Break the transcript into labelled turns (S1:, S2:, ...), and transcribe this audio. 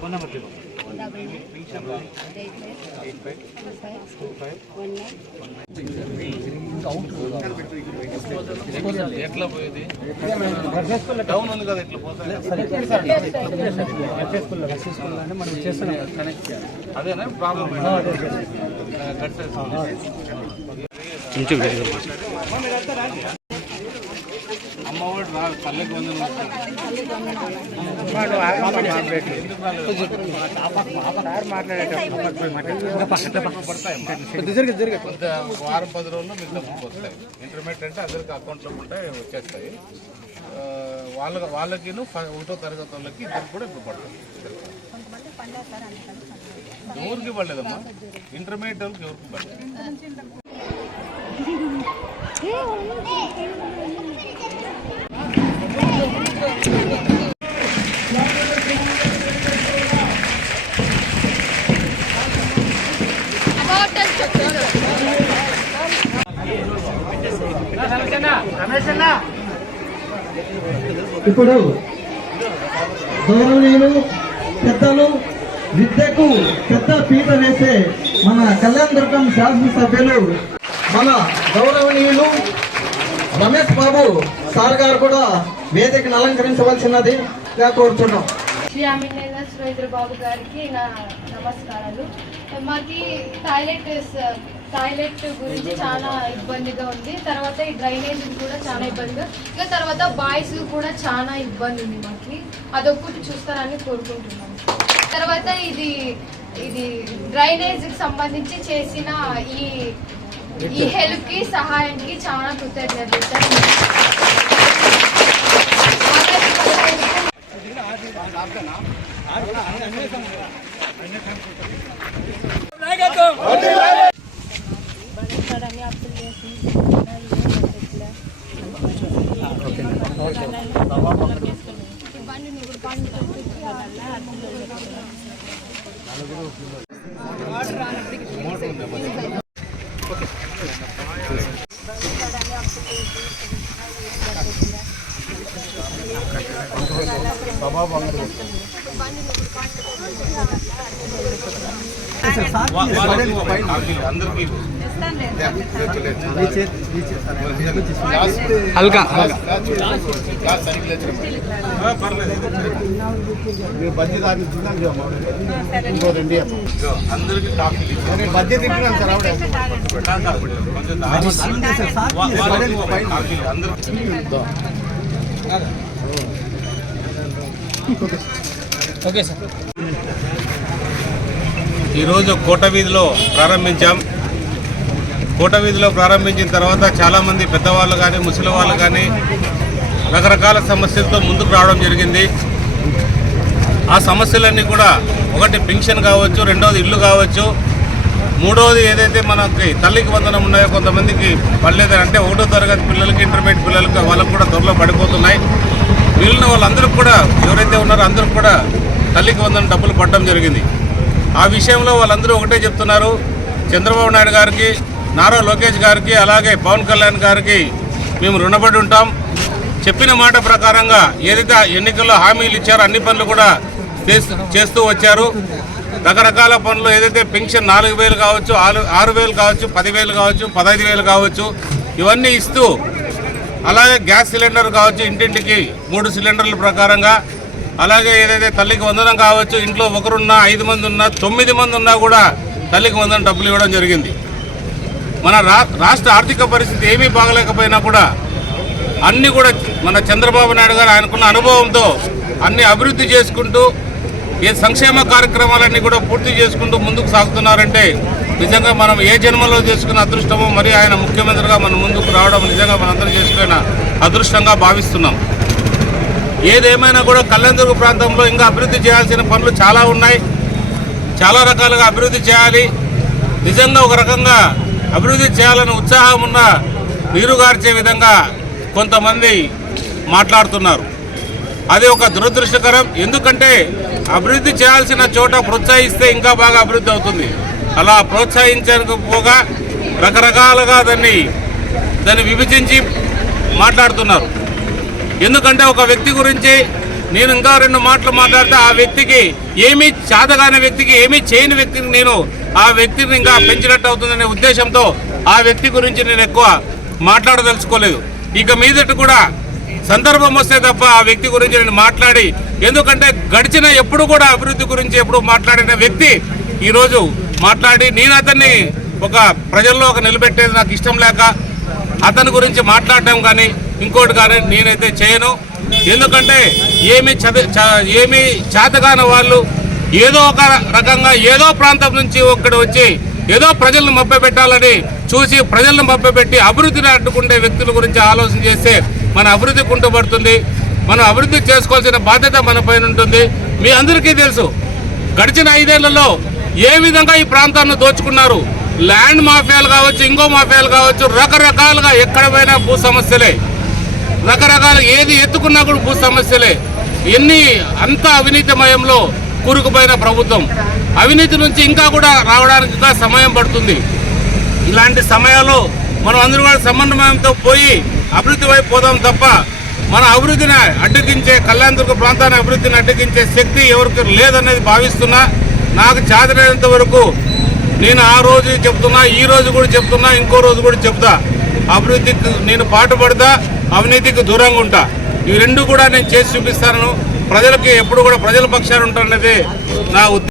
S1: Phone number eight five two five ఎట్లా పోయేది? Down ఉంది కదా ఇట్లా పోతుంది అదేనా ప్రాబ్లం అమ్మఒడి వారం పది రోజుల్లో డబ్బులు వస్తాయి ఇంటర్మీడియట్ అంటే అందరికి అకౌంట్లో ఉంటాయి వచ్చేస్తాయి వాళ్ళ వాళ్ళకి ఒకటో తరగతి వాళ్ళకి ఇద్దరు కూడా ఇప్పుడు పడతాయి ఎవరికి పడలేదమ్మా ఇంటర్మీడియట్ వాళ్ళకి ఎవరికి పడలేదు
S2: ఇప్పుడు గౌరవనీయులు పెద్దలు విద్యకు పెద్ద పీట వేసే మన కళ్యాణ దుర్గం శాసనసభ్యులు మన గౌరవనీయులు రమేష్ బాబు సార్ గారు కూడా వేదికను అలంకరించవలసినది కోరుతున్నాం
S3: శ్రీ అమినేంద్ర సురేంద్ర బాబు గారికి నా నమస్కారాలు. మాకి టాయిలెట్ టాయిలెట్ గురించి చాలా ఇబ్బందిగా ఉంది. తర్వాత ఈ డ్రైనేజ్ కూడా చాలా ఇబ్బందిగా ఇంకా తర్వాత బాయ్స్ కూడా చాలా ఇబ్బంది ఉంది మాకి. అదొక్కటి చూస్తారని కోరుకుంటున్నాను తర్వాత ఇది ఇది డ్రైనేజ్కి సంబంధించి చేసిన ఈ ఈ హెల్ప్కి సహాయానికి చాలా కృతజ్ఞతలు సార్.
S1: అందరికీ
S4: హల్కా.
S1: అందరికి కాఫీ
S2: బడ్జెట్ ఇస్తున్నాను సార్
S4: ఓకే సార్.
S1: ఈరోజు కోట వీధిలో ప్రారంభించాం. కోట వీధిలో ప్రారంభించిన తర్వాత చాలామంది పెద్దవాళ్ళు కానీ ముసలి వాళ్ళు కానీ రకరకాల సమస్యలతో ముందుకు రావడం జరిగింది. ఆ సమస్యలన్నీ కూడా ఒకటి పెన్షన్ కావచ్చు రెండవది ఇల్లు కావచ్చు మూడవది ఏదైతే మనకి తల్లికి వందనం ఉన్నాయో కొంతమందికి పడలేదు అంటే ఒకటో తరగతి పిల్లలకి ఇంటర్మీడియట్ పిల్లలకి వాళ్ళకు కూడా త్వరలో పడిపోతున్నాయి. మిగిలిన వాళ్ళందరికీ కూడా ఎవరైతే ఉన్నారో అందరికి కూడా తల్లికి వందన డబ్బులు పడడం జరిగింది. ఆ విషయంలో వాళ్ళందరూ ఒకటే చెప్తున్నారు. చంద్రబాబు నాయుడు గారికి నారా లోకేష్ గారికి అలాగే పవన్ కళ్యాణ్ గారికి మేము రుణపడి ఉంటాం. చెప్పిన మాట ప్రకారంగా ఏదైతే ఎన్నికల్లో హామీలు ఇచ్చారో అన్ని పనులు కూడా చేస్తూ- చేస్తూ వచ్చారు. రకరకాల పనులు ఏదైతే పెన్షన్ నాలుగు వేలు కావచ్చు ఆరు ఆరు వేలు కావచ్చు పదివేలు కావచ్చు పదహైదు వేలు కావచ్చు ఇవన్నీ ఇస్తూ అలాగే గ్యాస్ సిలిండర్ కావచ్చు ఇంటింటికి మూడు సిలిండర్ల ప్రకారంగా అలాగే ఏదైతే తల్లికి వందనం కావచ్చు ఇంట్లో ఒకరున్నా ఐదు మంది ఉన్నా తొమ్మిది మంది ఉన్నా కూడా తల్లికి వందనం డబ్బులు ఇవ్వడం జరిగింది. మన రా రాష్ట్ర ఆర్థిక పరిస్థితి ఏమీ బాగలేకపోయినా కూడా అన్నీ కూడా మన చంద్రబాబు నాయుడు గారు ఆయనకున్న అనుభవంతో అన్ని అభివృద్ధి చేసుకుంటూ ఏ సంక్షేమ కార్యక్రమాలన్నీ కూడా పూర్తి చేసుకుంటూ ముందుకు సాగుతున్నారంటే నిజంగా మనం ఏ జన్మలో చేసుకున్న అదృష్టమో మరి ఆయన ముఖ్యమంత్రిగా మన ముందుకు రావడం నిజంగా మనందరం చేసుకున్న అదృష్టంగా భావిస్తున్నాం. ఏదేమైనా కూడా కళ్యాణదుర్గ ప్రాంతంలో ఇంకా అభివృద్ధి చేయాల్సిన పనులు చాలా ఉన్నాయి. చాలా రకాలుగా అభివృద్ధి చేయాలి. నిజంగా ఒక రకంగా అభివృద్ధి చేయాలని ఉత్సాహం ఉన్న నీరుగార్చే విధంగా కొంతమంది మాట్లాడుతున్నారు. అది ఒక దురదృష్టకరం. ఎందుకంటే అభివృద్ధి చేయాల్సిన చోట ప్రోత్సహిస్తే ఇంకా బాగా అభివృద్ధి అవుతుంది. అలా ప్రోత్సహించకపోగా రకరకాలుగా దాన్ని దాన్ని విభజించి మాట్లాడుతున్నారు. ఎందుకంటే ఒక వ్యక్తి గురించి నేను ఇంకా రెండు మాటలు మాట్లాడితే ఆ వ్యక్తికి ఏమీ చాదగాని వ్యక్తికి ఏమీ చేయని వ్యక్తిని నేను ఆ వ్యక్తిని ఇంకా పెంచినట్టు అవుతుందనే ఉద్దేశంతో ఆ వ్యక్తి గురించి నేను ఎక్కువ మాట్లాడదలుచుకోలేదు. ఇక మీదట కూడా సందర్భం వస్తే తప్ప ఆ వ్యక్తి గురించి నేను మాట్లాడి ఎందుకంటే గడిచిన ఎప్పుడు కూడా అభివృద్ధి గురించి ఎప్పుడు మాట్లాడిన వ్యక్తి ఈరోజు మాట్లాడి నేను అతన్ని ఒక ప్రజల్లో ఒక నిలబెట్టేది నాకు ఇష్టం లేక అతని గురించి మాట్లాడటం కానీ ఇంకోటి కానీ నేనైతే చేయను. ఎందుకంటే ఏమి చద చ- ఏమి చేతగాని వాళ్ళు ఏదో ఒక రకంగా ఏదో ప్రాంతం నుంచి ఒక్కడు వచ్చి ఏదో ప్రజలను మభ్యపెట్టాలని చూసి ప్రజలను మభ్యపెట్టి అభివృద్ధిని అడ్డుకుంటే వ్యక్తుల గురించి ఆలోచన చేస్తే మన అభివృద్ధి కుంటుపడుతుంది. మనం అభివృద్ధి చేసుకోవాల్సిన బాధ్యత మన పైన ఉంటుంది. మీ అందరికీ తెలుసు. గడిచిన ఐదేళ్ళలో ఏ విధంగా ఈ ప్రాంతాన్ని దోచుకున్నారు? ల్యాండ్ మాఫియాలు కావచ్చు ఇంకో మాఫియాలు కావచ్చు రకరకాలుగా ఎక్కడ పోయినా భూ సమస్యలే. రకరకాల ఏది ఎత్తుకున్నా కూడా భూ సమస్యలే. ఎన్ని అంత అవినీతిమయంలో కూరుకుపోయిన ప్రభుత్వం. అవినీతి నుంచి ఇంకా కూడా రావడానికి ఇంకా సమయం పడుతుంది. ఇలాంటి సమయాల్లో మనం అందరూ కూడా సమన్వయంతో పోయి అభివృద్ధి వైపు పోదాం తప్ప మన అభివృద్ధిని అడ్డగించే కళ్యాణదుర్గ ప్రాంతాన్ని అభివృద్ధిని అడ్డగించే శక్తి ఎవరికి లేదనేది భావిస్తున్నా నాకు చేతనైనంత వరకు నేను ఆ రోజు చెప్తున్నా ఈ రోజు కూడా చెప్తున్నా ఇంకో రోజు కూడా చెప్తా. అభివృద్ధికి నేను పాటుపడతా అవినీతికి దూరంగా ఉంటా. ఇవి రెండు కూడా నేను చేసి చూపిస్తాను. ప్రజలకి ఎప్పుడు కూడా ప్రజల పక్షాన ఉంటాననేది నా ఉద్దేశం.